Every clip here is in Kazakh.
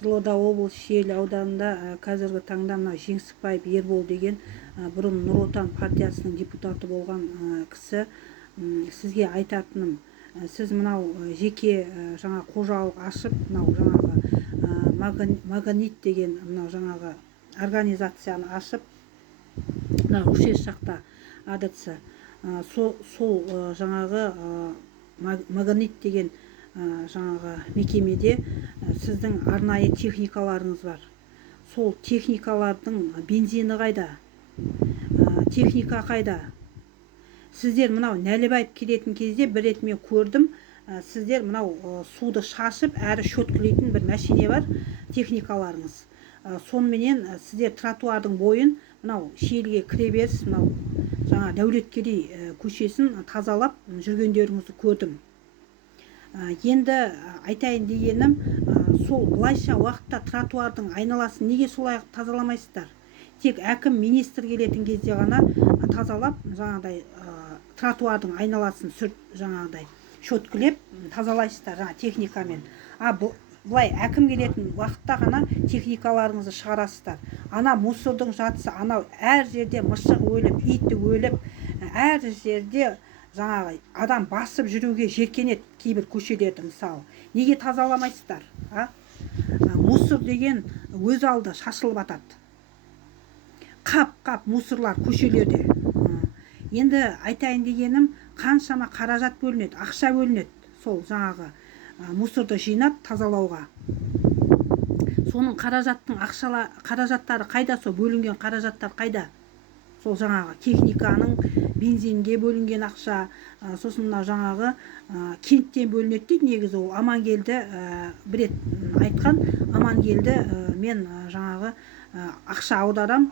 Қызылорда облысы Шиелі ауданында қазіргі таңда мына Жеңсікбаев Ербол деген бұрын Нұр Отан партиясының депутаты болған кісі. Сізге айтатыным, сіз мынау жеке жаңа қожалық ашып, мынау жаңағы Магонит деген мынау жаңағы организацияны ашып, мынау Ушеш жақта АДЦ, сол жаңағы Магонит деген жаңағы мекемеде сіздің арнайы техникаларыңыз бар. Сол техникалардың бензині қайда? Техника қайда? Сіздер мынау Нәлібаев келетін кезде бір рет мен көрдім, сіздер мынау суды шашып, әрі шөткілейтін бір мәшине бар, техникаларыңыз. Сонымен сіздер тротуардың бойын, мынау Шиеліге кіреберіс, мынау жаңа Дәулеткерей көшесін тазалап жүргендеріңізді көрдім. Енді айтайын дегенім, сол былайша уақытта тротуардың айналасын неге солай тазаламайсыздар? Тек әкім, министр келетін кезде ғана тазалап, жаңағыдай тротуардың айналасын жаңағыдай шөткілеп тазалайсыздар техникамен. Бұлай әкім келетін уақытта ғана техникаларыңызды шығарасыздар. Ана мусордың жатысы, анау әр жерде мышық өліп, иті өліп, әр жерде жаңағы адам басып жүруге жеркенет кейбір көшелерді мысалы. Неге тазаламайсыздар? Мусор деген өз алды шашылып атады. Қап-қап мусорлар көшелерде. Енді айтайын дегенім, қаншама қаражат бөлінеді, ақша бөлінеді сол жаңағы мусорды жинап тазалауға. Соның қаражаттары қайда, сол бөлінген қаражаттар қайда? Сол жаңағы техниканың бензинге бөлінген ақша, сосын мына жаңағы кенттен бөлінеді дейді. Негізі ол Амангелді бір рет айтқан, Амангелді мен жаңағы ақша аударам,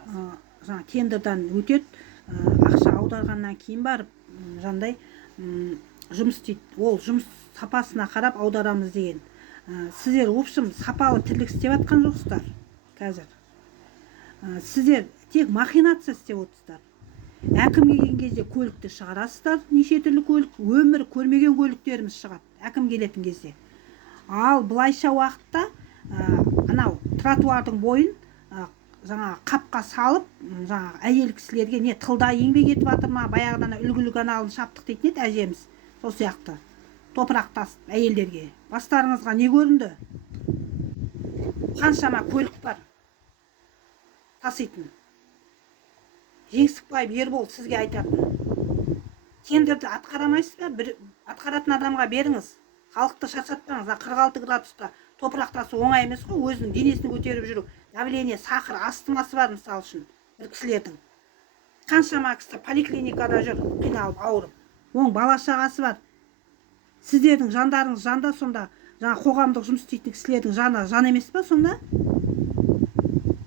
жаңа тендердан өтеді, ақша аударғаннан кейін барып жандай жұмыс дейді. Ол жұмыс сапасына қарап аударамыз деген. Сіздер общем сапалы тірлік істеп атқан жоқсыздар қазір. Сіздер тек махинация істеп отырсыздар. Әкім келген кезде көлікті шығарасыздар, неше түрлі көлік, өмір көрмеген көліктеріміз шығады әкім келетін кезде. Ал былайша уақытта анау тротуардың бойын жаңа қапқа салып, жаңа әйел кісілерге не тылда еңбек етіп жатыр ма, баяғыдан үлгілі каналын шаптық дейтін еді әжеміз. Сол сияқты топырақ тасып әйелдерге. Бастарыңызға не көрінді? Қаншама көлік бар таситын. Жеңсікбаев Ербол сізге айтатын. Тендерді атқарамайсыз ба? Бір атқаратын адамға беріңіз. Халықты шаршатпаңыз. 46 градуста топырақ тасу оңай емес қой, өзінің денесін көтеріп жүру. Давление, сахар, астмасы бар мысалы үшін бір кісілердің. Қаншама кісі поликлиникада жүр, қиналып, ауырып. Оның бала шағасы бар. Сіздердің жандарыңыз жанда, сонда жаңа қоғамдық жұмыс істейтін кісілердің жаны жан емес па сонда?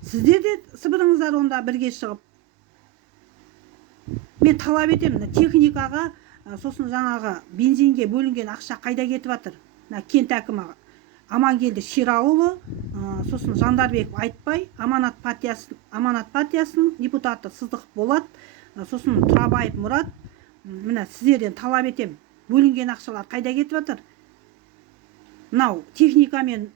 Сіздер де сыбырыңыздар онда бірге шығып. Мен талап етемін, техникаға, сосын жаңағы бензинге бөлінген ақша қайда кетіп жатыр? Кент әкімі Амангелді Шералұлы, сосын Жандарбеков Айтбай, Аманат партиясының депутаты Сыздықов Болат, сосын Тұрабаев Мұрат. Міне сіздерден талап етем, бөлінген ақшалар қайда кетіп жатыр? Мынау техникамен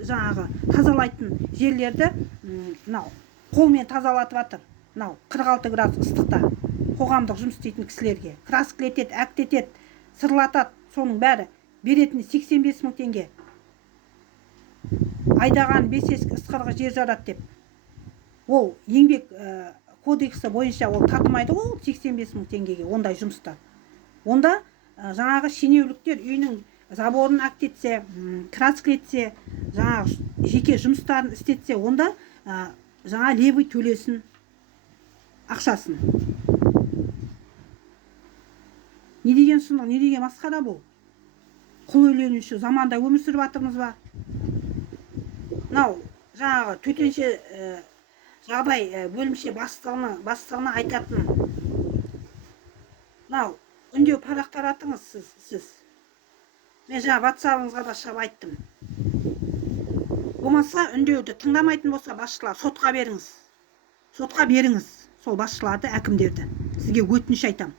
жаңағы тазалайтын жерлерді мынау қолмен тазалатып жатыр. Мынау 46 градус ыстықта қоғамдық жұмыс істейтін кісілерге краскілетеді, әктетеді, сырлатады. Соның бәрі беретіні 85 мың теңге. Айдаған 5 ысқырғы жер жарады деп. Ол еңбек кодексі бойынша ол татымайды ғой 85 мың теңгеге ондай жұмыста. Онда жаңағы шенеуліктер үйінің заборын әктетсе, краскілетсе, жаңағы жеке жұмыстарын істетсе, онда жаңа левый төлесін ақшасын. Не деген сұмдық, не деген масқара бұл? Құл үйленуші заманда өмір сүріп жатырмыз ба? Мынау жаңағы төтенше жағдай бөлімше бастығына айтатын. Мынау үндеу парақтар атыңыз сіз. Мен жаңа WhatsApp-ыңызға да шығып айттым. Болмаса үндеуді тыңдамайтын болса басшылар сотқа беріңіз. Сотқа беріңіз сол басшыларды, әкімдерді. Сізге өтініш айтам.